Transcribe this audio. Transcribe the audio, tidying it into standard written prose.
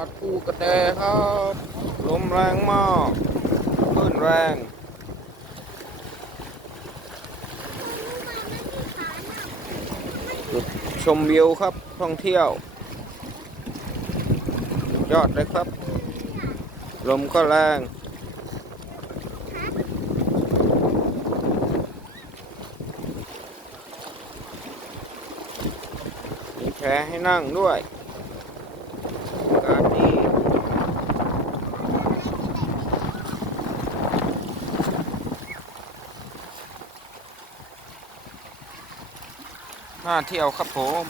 าดภูกระแตครับลมแรงมากคลื่นแรงจุดชมวิวครับท่องเที่ยวสุดยอดเลยครับลมก็แรงมีแพให้นั่งด้วยอากาศดีน่าเที่ยวครับผม